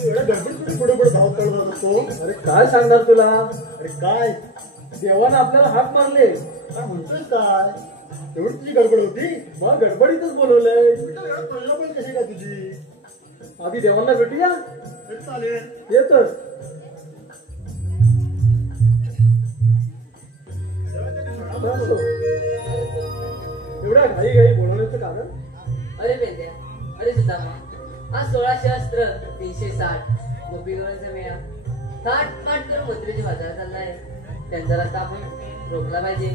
एवढ्या गडबड पुढे पुढे धाव करत असतो. अरे काय सांगणार तुला. अरे काय देवानं आपल्याला हाक मारले. काय म्हणतोय काय एवढी तुझी गडबड होती. मग गडबडीतच बोलवलंय. पण कशी काय तुझी. आधी देवांना भेटूया. चालेल येतच. एवढ्या घाई घाई बोलवण्याचं कारण. अरे बेंद्या, अरे सुदामा, आज 1600 अस्त्र 360 गोपीगणांचा मेळा थाट थाट करून मंत्रीच्या बाजारात चाललाय. त्यांचा रस्ता आपण रोखला पाहिजे.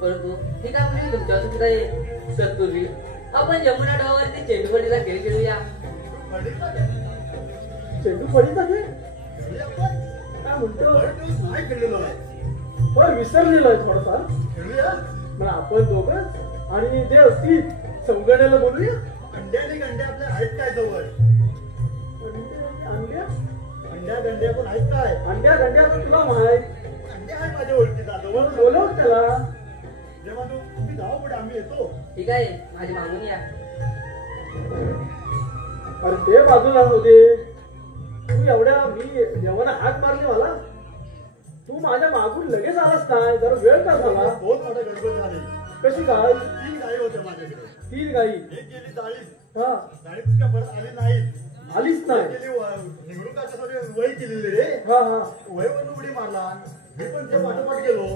परंतु ठीक आहे, म्हणजे तुमच्यावर सुद्धा येईल. तत्पूर्वी आपण यमुना डावावरती चेंडूपट्टीचा खेळ खेळूया. चेंडू पडीचा खेळ काय म्हणतो. नाही खेळलेलो आहे. पण विसरलेलो आहे थोडासा. खेळूया मग आपण दोघं आणि देव ती संगण्याला बोलूया. अंड्याने गंड्या आपल्या आहेत काय जवळ. अंड्या अंड्या गंड्या पण आहेत काय. अंड्या गंड्या तुला माहित. अंड्या आहेत माझ्या ओळखीचा जवळ. बोलव त्याला. जेव्हा तुम्ही जाऊ पुढे आम्ही येतो. ठीक आहे, माझी मागून या. अरे ते बाजूला होते. तू एवढ्या मी देवानं हाक मारली मला. तू माझ्या मागून लगेच आलास काय. जरा वेळ का झाला. बहुत मोठा गडबड झाली. कशी काय. 3 गाई होत्या माझ्याकडे. 3 गाई. एक गेली डाळीत. हा डाळीत का परत आली नाही. आलीच नाही. निघडून का कसं वय केलेली रे. हा हा वयवर उडी मारला. मी पण ते पाठोपाठ गेलो.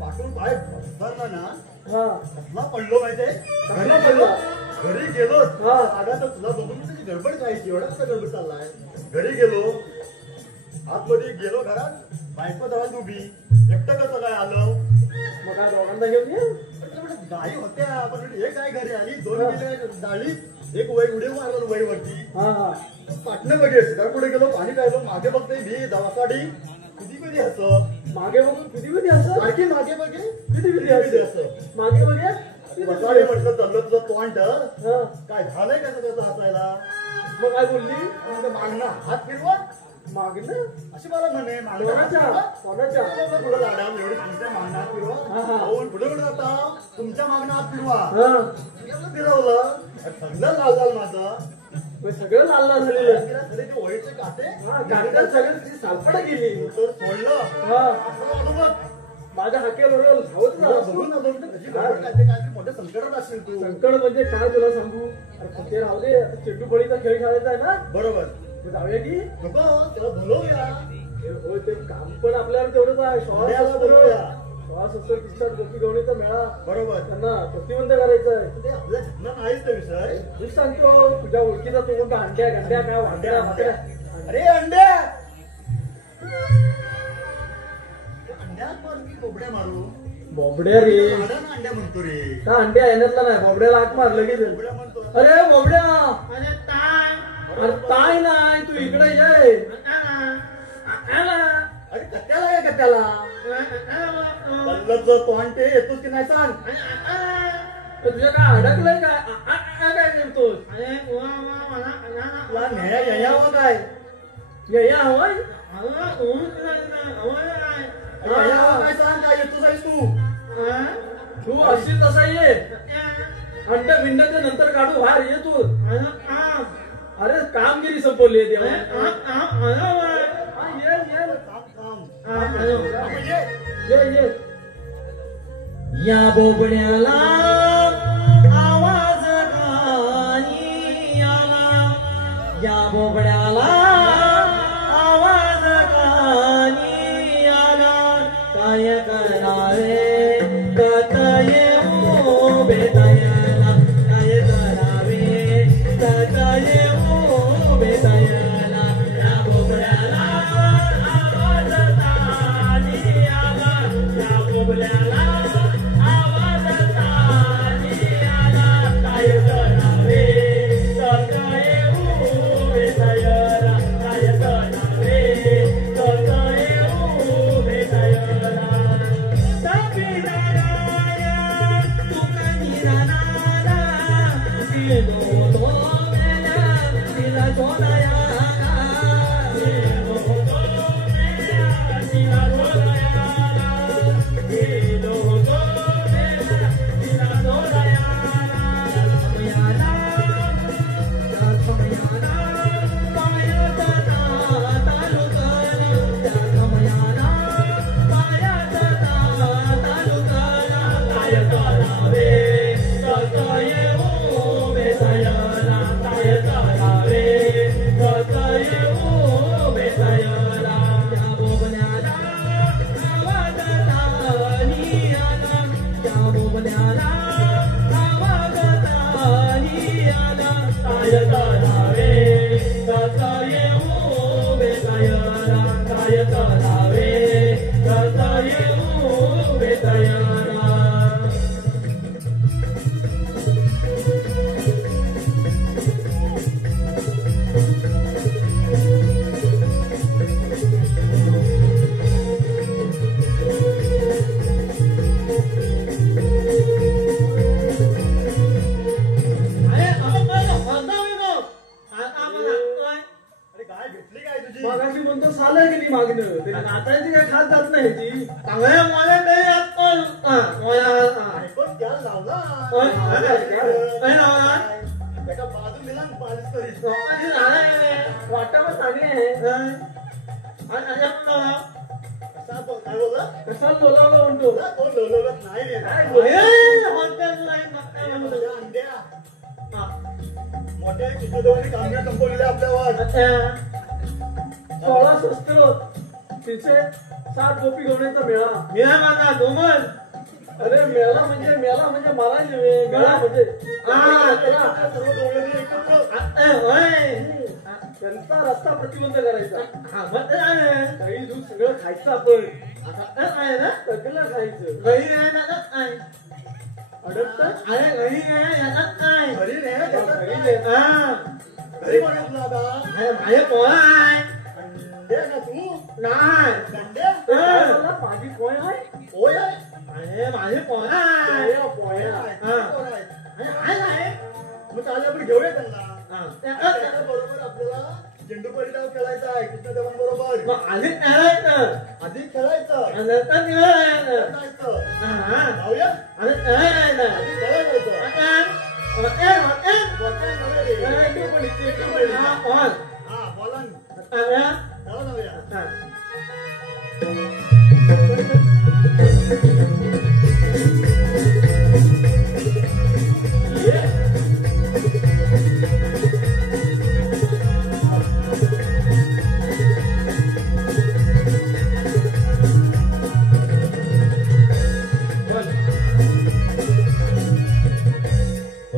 पाठून बाहेर भरला ना. हा कसला पडलो माहितीये. कसला पडला? घरी गेलो. हा. आगा तर तुला बघून तुझी गडबड करायची. एवढा कसा गडबड चाललाय. घरी गेलो. आतमध्ये गेलो घरात. बायको जवळ उभी. एकटं कसं काय आलं. मग काय दोघांना घेऊन ये. गाई होत्या पण एक गाय घरी आली. 2 गेल्या डाळीत. एक वय उडी मारलं वयवरती. हा हा पाटणं बघेस. घर पुढे गेलो. पाणी प्यायलो. मागे बघते मी दवासाठी. किती कधी असं मागे बघून किती किती असं. सारखी मागे बघे. किती किती असं मागे बघे. बसाडे म्हटलं चाललं तुझं पॉइंट. हा काय झालंय का सगळं हसायला. मग काय बोलली. मागणं हात फिरवा. मागणं अशी मला म्हणे. कोणाच्या कोणाच्या पुढे लाडा एवढी तुमच्या मागणं हात फिरवा. हा, हा. पुढे पुढे जाता तुमच्या मागणं हात फिरवा. हा फिरवलं. सगळं लाल लाल माझं. मग सगळं लाल लाल झालेलं. ते वळीचे काटे. हा कागदात सगळं तिची सालपडा गेली. तर सोडलं. हा असं आलं बघ. माझ्या हाकेबरोबर धावत ना. बघून आलो तर कशी गडबड काय काय मोठ्या संकटात असेल तू. संकट म्हणजे काय तुला सांगू. अरे ते राहू दे. आता चेंडू फळीचा खेळ खेळायचा आहे ना. बरोबर. मग जाऊया की. नको त्याला बोलवूया. होय ते काम पण आपल्याला तेवढंच आहे. मेळावा बोलवूया. 1670 गोपी गवणीचा मेळा. बरोबर. त्यांना प्रतिबंध करायचा आहे. ते आपल्या झटना नाहीच ते विषय. मी सांगतो तुझ्या ओळखीचा तो कोणता अंड्या गंड्या काय वांड्या वाकड्या. अरे अंड्या. अंड्या पण मी कोबड्या मारू. बोबड्या रे. अंड्या म्हणतो रे. का अंड्या येण्यातला नाही. बोबड्याला हाक मार लगेच. कोबड्या म्हणतो. अरे बोबड्या. अरे काय नाही तू इकडे ये. अरे कट्ट्याला या कट्ट्याला. कल्लरचं पॉइंट येतोस की नाही सांग. तुझ्या काय अडकलंय काय काय करतोस. तुला न्याया यावं काय. या हवाय. यावं काय सांग. काय येतोस आहेस तू. तू असेल तसा ये. अंड बिंडाच्या नंतर काढू बाहेर ये तू. अरे कामगिरी संपवली देवा. ये या बोबड्याला आवाज काही आला. या बोबड्याला आवाज काही आला. काय करावे कत येऊ बेतायाला. काय करावे कत येऊ बेतायाला. या बोबड्याला आवाज काही आला. या बोबड्याला आवाज काही आला. काय करावे कत येऊ बेतायाला. काय करावे कत येऊ बेतायाला. तपिदाराया तुका निरानाला. दिलो तो मेला तिला जोडायाला. दिलो तो मेला तिला जोडायाला. दिलो तो मेला तिला जोडायाला. अरे काय भेटली काय तुझी मगाशी म्हणतो साला गेली मागणं तरी नाताळची काय खात जात नाही ती चांगल्या मला काही ऐकून त्याला लावला काय लावला? त्याच्या बाजू दिला आणि पालीस तरी वाटावं चांगले आहे कसा काय बोलला कसा बोलावलं म्हणतो कोण लोलवलं नाही रे अंड्या मोठ्या कृष्णदेवाने कामगिरी संपवलेली आपल्यावर 16 शस्त्र 360 गोपी गवण्याचा मेळा मेळा माझा दोमन अरे मेळा म्हणजे मला नव्हे मेळा म्हणजे सर्व डोळ्यांनी एकत्र त्यांचा रस्ता प्रतिबंध करायचा काही दूध सगळं खायचं आपण सगळं खायचं अडकत घरी नाही घरी म्हणत दादा अंडे ना तू अंडे माझी कोण आहे होय आहे पोळ्या मग चालेल आपण घेऊया त्यांना बरोबर आपल्याला चेंडू परिणाम खेळायचा आहे कृष्णदेवांबरोबर आधी खेळायचं जाऊया आधी खेळायचं हा बोला चला जाऊया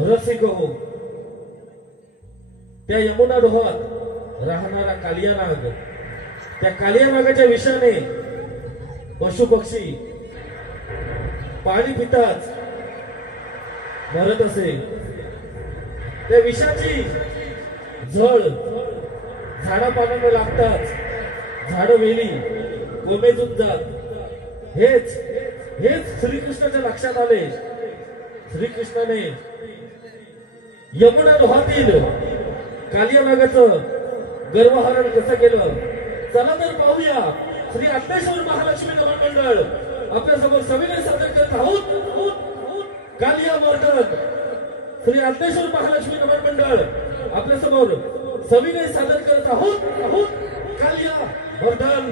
रसिक हो त्या यमुना डोहात राहणारा कालिया नाग त्या कालिया नागाच्या विषाने पशु पक्षी पाणी पिताच मरत असे त्या विषाची झळ झाडापानांना लागताच झाड वेली कोमेजून जात हेच श्रीकृष्णाच्या लक्षात आले श्रीकृष्णाने यमुना डोहातील कालिया नागाचं गर्वहरण कसं केलं चला तर पाहूया श्री अत्तेश्वर महालक्ष्मी नमन मंडळ आपल्या समोर सविनय सादर करत आहोत कालिया वर्धन श्री अत्तेश्वर महालक्ष्मी नमन मंडळ आपल्या समोर सविनय सादर करत आहोत कालिया वर्धन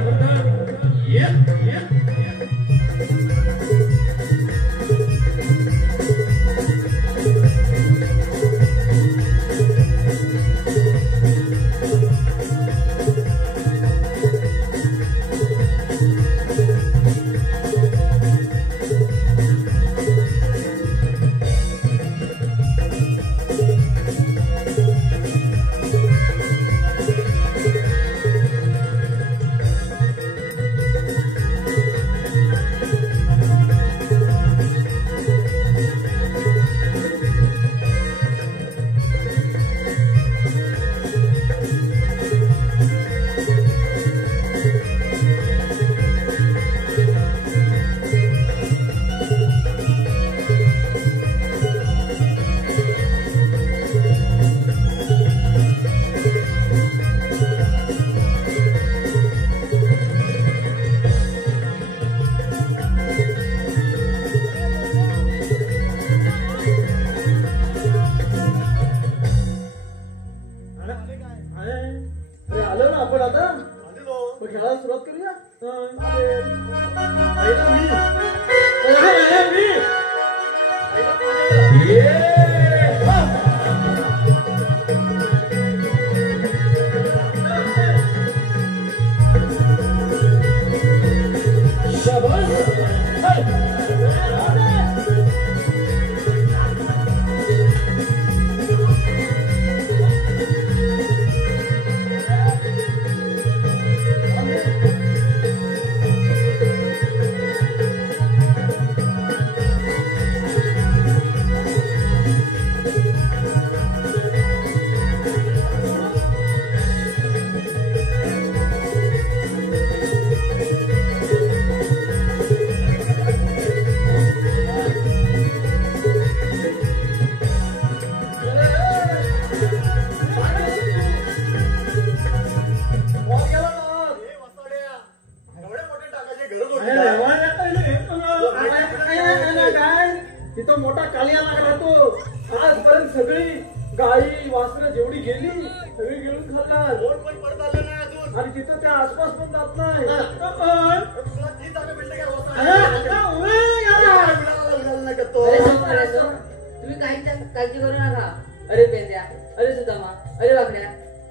आलो ना आपण आता आलेलो मग खेळायला सुरुवात करूया पहिला मी शाबास सगळी गाई वासरं जेवढी गेली सगळी गिळून खाल्ला कोण पण परत आलं नाही अजून. आणि तिथं त्या आसपास पण जात नाही तुला ती जागा भेटली काय वासरा? उडाला नाही का तो? अरे सावकारांनो, तुम्ही काही काळजी करू नका. अरे पेंद्या, अरे सुदामा, अरे वाकड्या,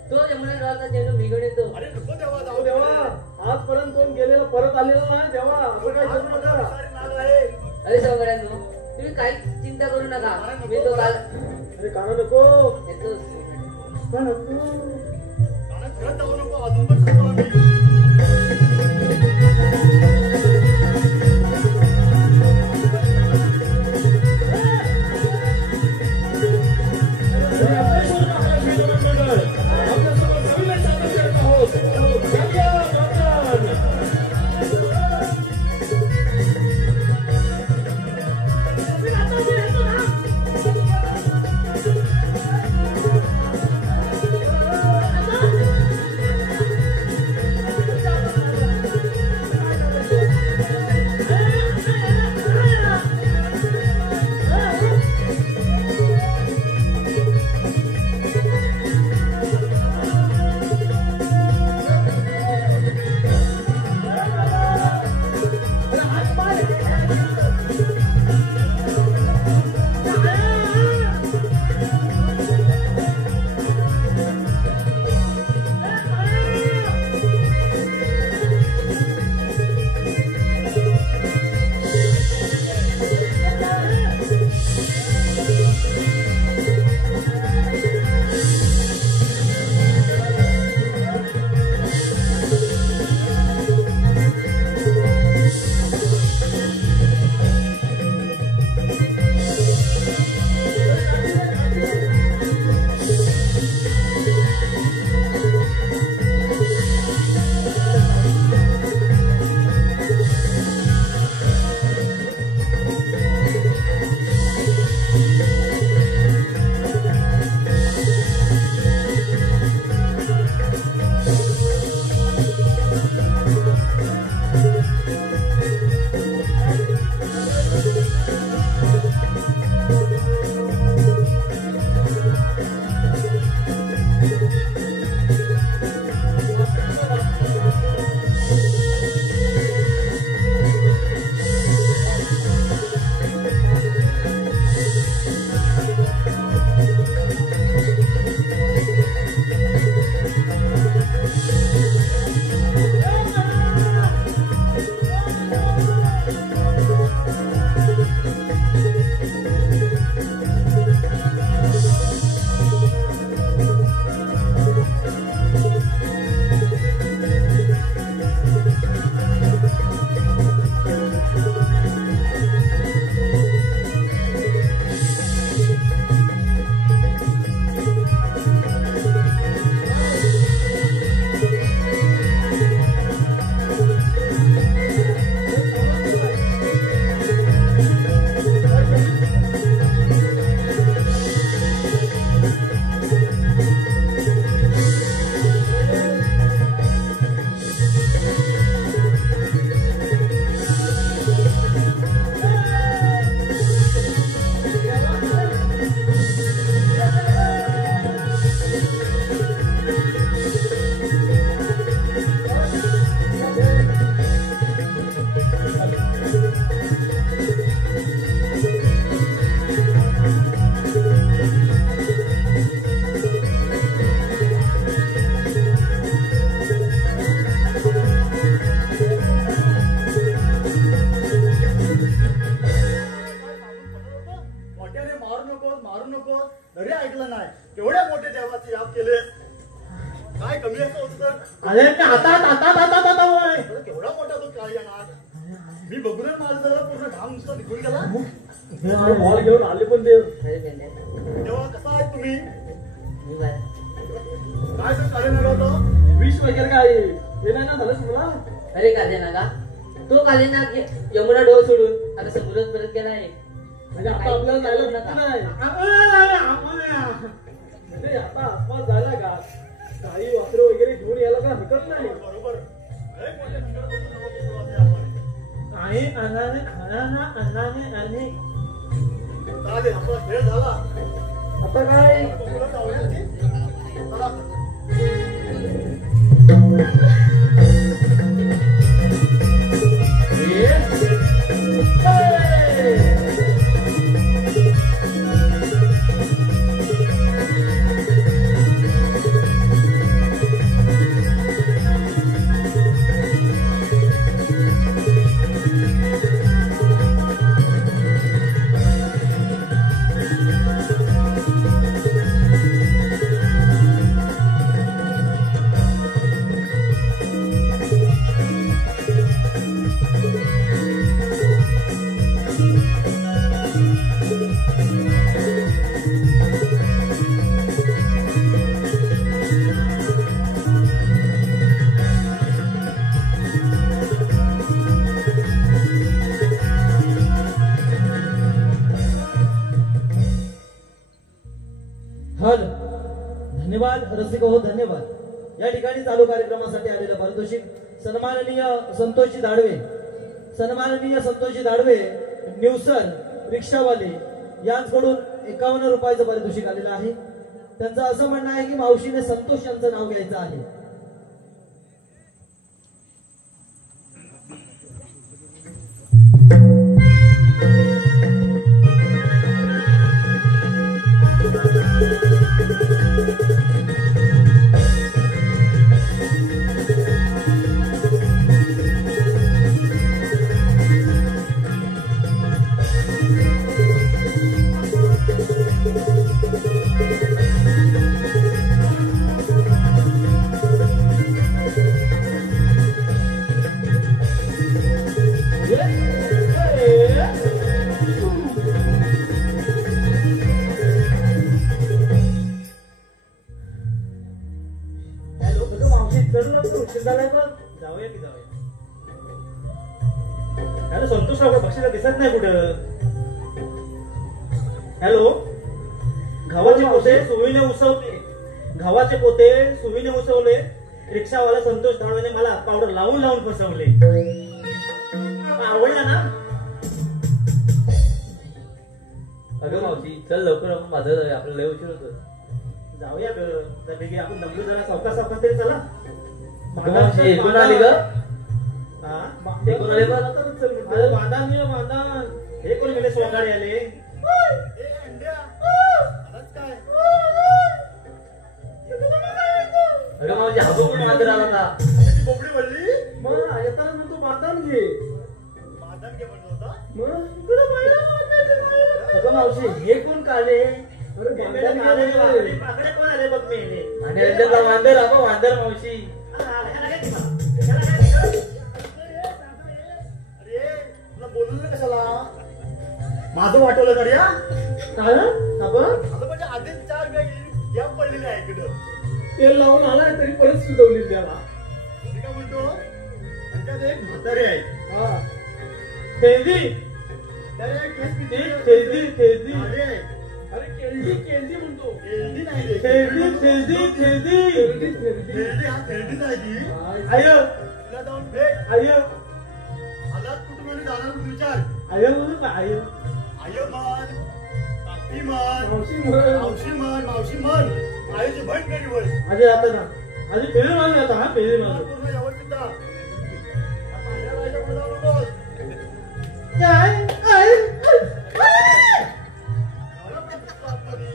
तो यमुना गावाचा चेंडू भिगून येतो. अरे नको देवा, जाऊ अहो दे. देवा आजपर्यंत कोण गेलेलं परत आलेलं नाही देवा असं काही आज करू मला नका विचारी नाग आहे. अरे सावकारांनो, तुम्ही काही चिंता करू नका. मी तो काल अरे काना नको येतोच. का नको कारण खरंच जाऊ नको, अजून पण सांगतो आम्ही. श्री अभ्येश्वर महालक्ष्मी नमन मंडळ आपल्यासमोर सविनय सादर करत आहोत. कालिया मागण. तरी ऐकलं नाही. केवढ्या मोठे देवाचे याप केले. काय कमी असं होतं तर अरे ते आता होय. तर केवढा मोठा तो काळी येणार. मी बघूनच माझं जरा पूर्ण घाम नुसता निघून गेला. मॉल घेऊन आले पण ते अरे पेंड्या, तेव्हा कसा आहे तुम्ही मी बरं. काय तर कार्य नव्हतं. विष वगैरे काय हे नाही ना झालं तुला. अरे कालेना का तो कालेना यमुना डोह सोडून आता समुद्रात परत गेला आहे. म्हणजे आता आपल्याला जायला भेटत नाही. म्हणजे आता आसपास जायला का काही वासरं वगैरे घेऊन यायला काय हरकत नाही. बरोबर. लय मोठे संकट होतं तेव्हा सुरुवात आहे आपण. चालेल चालेल आपला खेळ झाला. आता काय काय तुला जाऊया आधी? चला. हल धन्यवाद रसिक हो धन्यवाद. या ठिकाणी चालू कार्यक्रमासाठी आलेलं पारितोषिक सन्माननीय संतोषजी दाडवे न्यूसन रिक्षावाले यांच्याकडून 51 रुपयाचं पारितोषिक आलेलं आहे. त्यांचं असं म्हणणं आहे की मावशीने संतोष यांचं नाव घ्यायचं आहे. जाऊया की जाऊया. हॅलो संतोषराव बक्षीला दिसत नाही कुठं. हॅलो गव्हाचे पोते सुविने उसवले. रिक्षावाला संतोष धावणे मला पावडर लावून लावून फसवले. आवडला ना. अगं मावशी चल लवकर आपण माझं जाऊया, आपल्याला लय उशीर होतो. जाऊया ग त्या बेगी आपण नंबर जरा सावकाश सावकाश तरी चला. एकूण आली ग हा? एकूण आले बघ. अरे वादा हे कोण गेले सोंगाडे आले. ए, अंड्या. आलाच काय? अगं मावशी हा बघून मात्र आला होता. त्याची बोबडी भरली. मग येताना मग तू बांधून घे. मादान घे म्हणलं होता. अगं मावशी हे कोण काढले. अरे हे बांधून मेले घे. पाकडे कोण आले बघ मी. आणि यांच्यातला वांदर अगं वांदर मावशी. अरे तुला बोलू नये कशाला. माझं वाटवलं तर या. काय ना? आपण आता म्हणजे आधीच 4 बॅगी गॅप पडलेली आहे इकडं. तेल लावून आलाय तरी परत सुचवली त्याला. मी काय म्हणतो आणि त्यात एक म्हातारी आहे. हा तेजी त्याला एक केस किती- तेजी गाडी आहे. अरे केळजी म्हणतो. खेळडी नाही रे. तेजी खेळडी. खेळडी हा खेळडीच आहे ती. आय तिला जाऊन भेट. आय आलात कुठून आणि जाणार कुठून विचार. आय म्हणून का आय आय मन काकी मन मावशी म्हण. मावशी मन आईची बहीण कधी होय. आधी आता ना आधी फेरी मारून आता हा फेरी मारून पूर्ण यावं सुद्धा. आता माझ्या राहायच्या पुढे जाऊ नकोस. एवढा पण दिसतो आतमध्ये.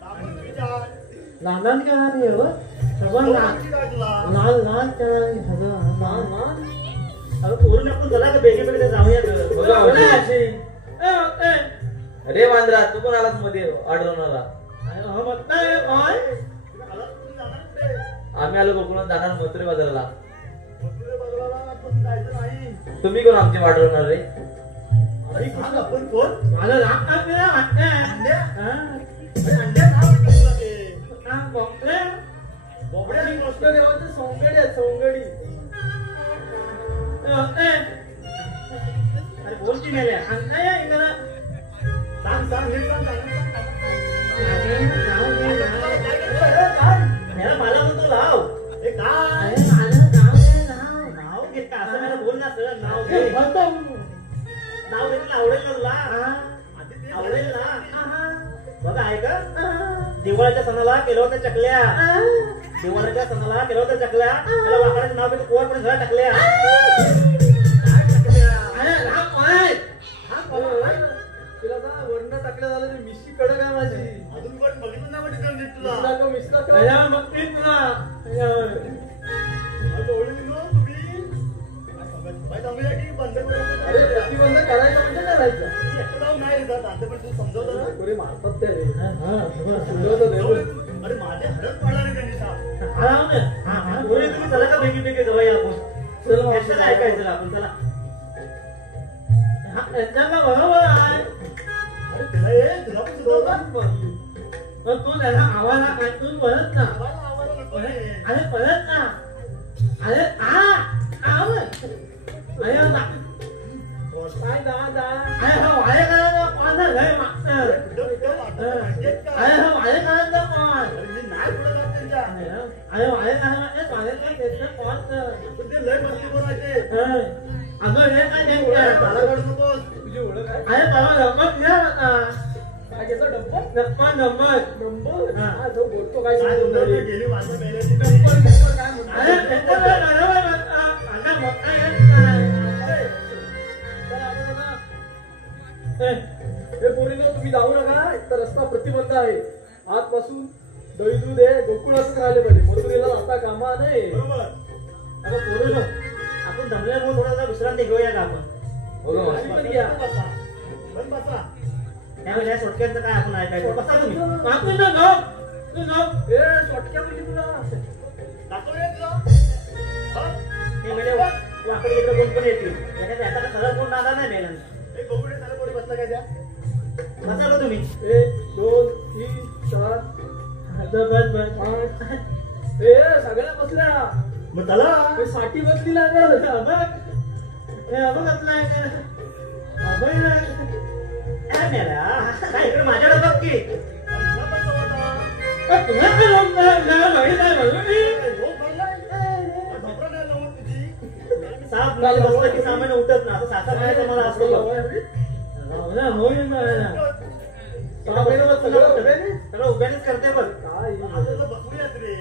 दाबून विचार. लहान काय नाही हवं सगळं माहिती काय तुला. लहान काय सगळं लहान. अरे पोरून आपण चला का बेगे बेगे जाऊया ग. बघा मावशी. मावशी. अरे वांद्रा तू पण आलास मध्ये आढळून आय आलात कुठे जाणार कुठे. आम्ही आलो बघून जाणार मथुरे बाजाराला. मथुरे बाजाराला आपण जायचं नाही. तुम्ही कोण आमची वाट होणार रे. अरे सांग आपण कोण. मला राग अंड्या वाटते. अरे अंड्या काय म्हणतो तुला ते. बोबड्या आणि कृष्ण देवाचे सोंगडी आहेत सोंगडी. अरे बोल की मेल्या सांग नीट सांग याला मला म्हणतो लाव. हे काय. नाव घे का असं मला बोल ना सर. नाव घे. नाव घेतलं आवडेल ना तुला. आधी ते आवडेल ना. बघा आहे का दिवाळीच्या सणाला केलं होत्या चकल्या. दिवाळीच्या सणाला केलं होत्या चकल्या. मला वाकडाचं नाव घेतो कोण पण घरा टाकल्या. तिला वर्ण टाकलं झालं ते मिशी कडक आहे माझी. अजून पण बघितलं नाही वाटत नीट तुला. मग ते तुला तुम्ही थांबूया की बंद करू? अरे प्रतिबंध करायचं म्हणजे करायचं. एकटं जाऊन नाही येतात आता पण तू समजवतो ना. पुरे मारतात ते रे. अरे माझ्या हरत पडला रे त्यांनी साप. तुम्ही चला का पैकी पैकी जाऊया आपण. कशाला ऐकायचं आपण चला. बरोबर आहे. अरे तुला ये तुला पण सुधारतात. पण तू त्याला आवाज तू परत ना. आम्हाला नको रे. अरे परत ना. अरे आवाज अरे काय दादा अरे हो अरे करायचं कोण घर मागतं. व्हिडिओ वाटतं माहितीये का? अरे हो अरे करायचं कोण. अरे मी नाही पुढे जात त्यांच्या. अरे अरे करायचं माझे काय घेतलं कोण तर. पण ते लय मस्ती बोलायचे. अगं हे काय त्याला नेमकं. काढू नकोस. तुझी ओळख आहे? अरे बाबा नंबर घ्या आता. काय घेतो डब्बा? Number number number? हा. हा, तो बोलतो काय काय सुंदर बोलतो? गेली माणसं मेल्याची तरी. नंबर काय म्हणतो? अरे नंबर बरोबर आता मोठा येत नाही. हे पोरीनो तुम्ही जाऊ नका. एकतर रस्ता प्रतिबंध आहे. आजपासून दही दूध आहे गोकुळ असं राहिले पाहिजे. मथुरेला जाता कामा नाही. बरोबर. आता पोरं आपण दमल्यामुळे थोडासा विश्रांती घेऊया का आपण. अशी पण घ्या. बसा. पण बसा. त्यामुळे या सोडक्यांचं काय आपण ऐकायचं. बसा तुम्ही. आपण ना जाऊ तू जाऊ. ए शॉटक्या म्हणजे तुला दाखवूया तुला? हा? हे म्हणजे वाकडे इकडे कोण पण येतील. याच्यात आता सरळ कोण नादा नाही मेलांना. हे बघूया त्याला कोणी बसला काय त्या? बसा का तुम्ही. 1 2 3 4 बस बस 5 ए सगळ्या बसल्या. मग चला. हे साठी बसली ना गं. हे अबघ आपला काय मेला काय इकडे माझ्याकडे बघ की. अरे तुला पण जवळ होता. तुला काय लोक नाही म्हणलं मी. झोप भरलाय? झोपरा नाही लावत तुझी. साप नाही बसलं की सामान्य उठत ना. आता सासा म्हणायचं मला असं बघ. होईल ना. सहा महिने बस सगळं उभे नाही. सगळं उभ्यानेच करते बघ. काय हे? आता बसूयात रे.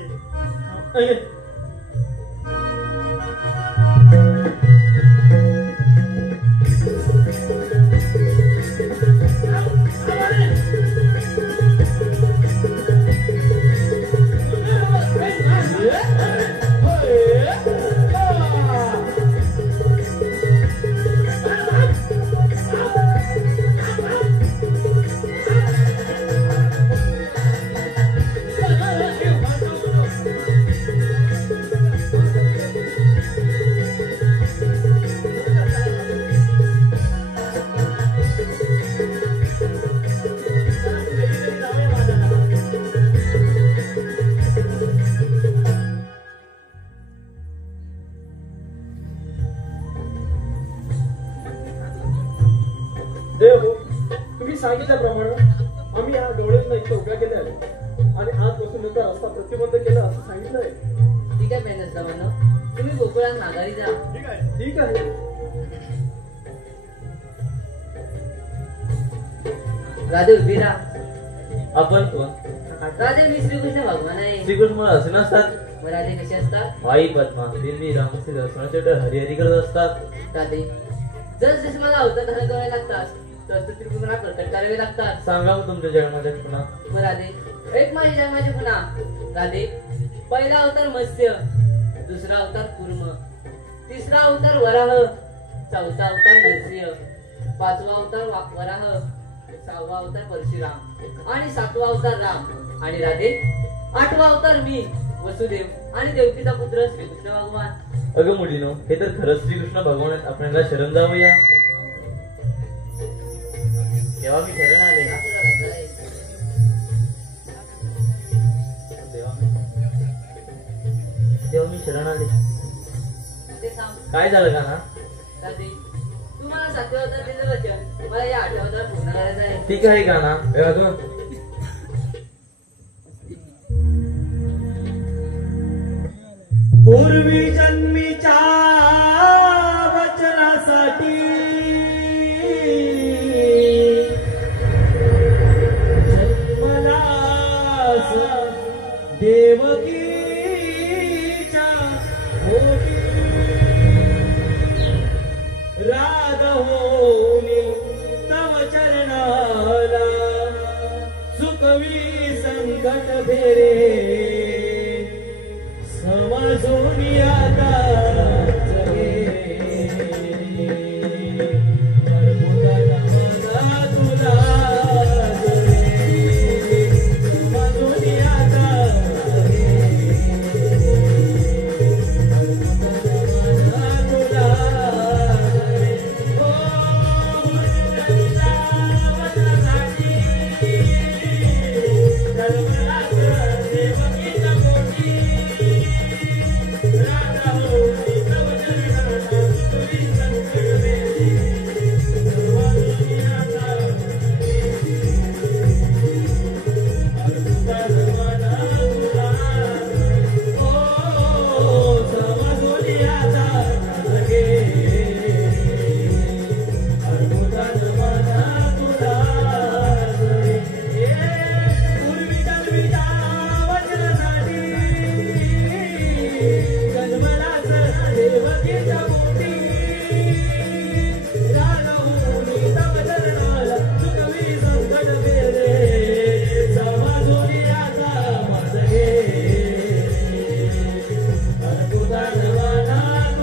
देव तुम्ही सांगितल्याप्रमाणे आम्ही या डोळ्यांना इथं उभ्या केल्या आहेत आणि आजपासून नंतर रस्ता प्रतिबंध केला असं सांगितलंय. ठीक आहे पेनस दामानो. तुम्ही गोकुळात माघारी जा. ठीक आहे. ठीक आहे. राधे उभी राहा. आपण कोण? राधे मी श्रीकृष्ण भगवान आहे. श्रीकृष्ण मला असे नसतात. मग राधे कसे असतात? वाई पद्मा दिल्ली रामश्री दर्शनाचे हरिहरी करत असतात. राधे जस जसे मला अवतार धारण करावे लागतात तस त्रिपुरा प्रकट करावे लागतात. सांगा मग तुमच्या जन्माच्या पुन्हा. मग राधे एक माझ्या जन्माचे पुन्हा. राधे पहिला अवतार मत्स्य, दुसरा अवतार कूर्म, तिसरा अवतार वराह, चौथा अवतार नरसिंह, पाचवा अवतार वराह, सहावा अवतार परशुराम आणि सातवा अवतार राम. आणि राधे आठवा अवतार मी वसुदेव आणि देवकीचा पुत्र श्रीकृष्ण भगवान. अगं मुलीनो, हे तर खरंच श्रीकृष्ण भगवान आहेत. आपल्याला शरण जाऊया. तेव्हा मी शरण आले. तेव्हा मी शरण आले. ते सांग काय झालं का ना? राधे तुम्हाला सातव्या अवतार दिलं वचन मला या आठव्या अवतार पूर्ण करायचं आहे. ठीक आहे का ना? पूर्वी जन्मीच्या वचनासाठी जन्मला देवकीच्या पोटी राग होनी तव चरणाला सुखवी संकट फेरे समजून आता जगे तुला समजून आता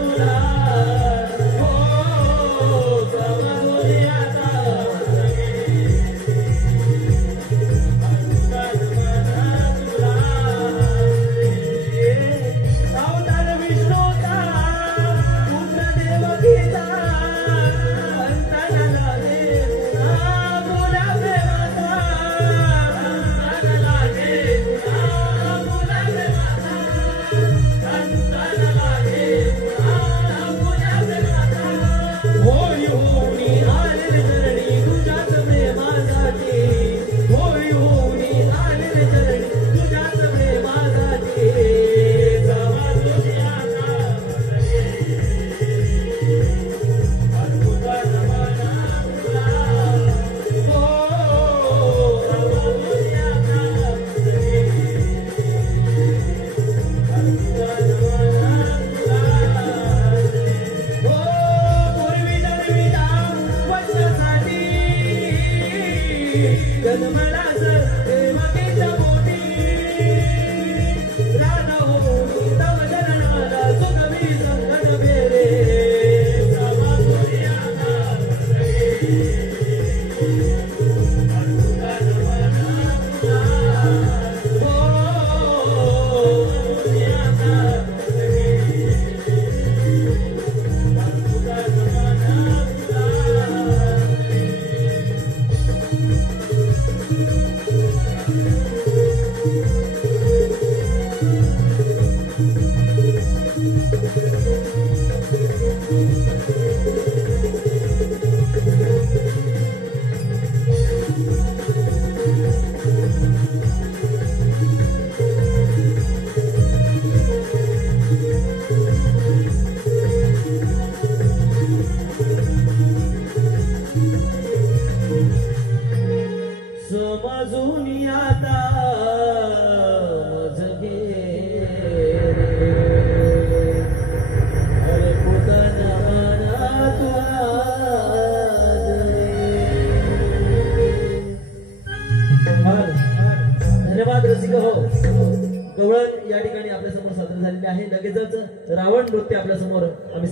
समजून आता जगे अरे पोताना धन्यवाद रसिक हो. गवळण या ठिकाणी आपल्या समोर सादर झालेले आहे. लगेचच रावण नृत्य आपल्या समोर आम्ही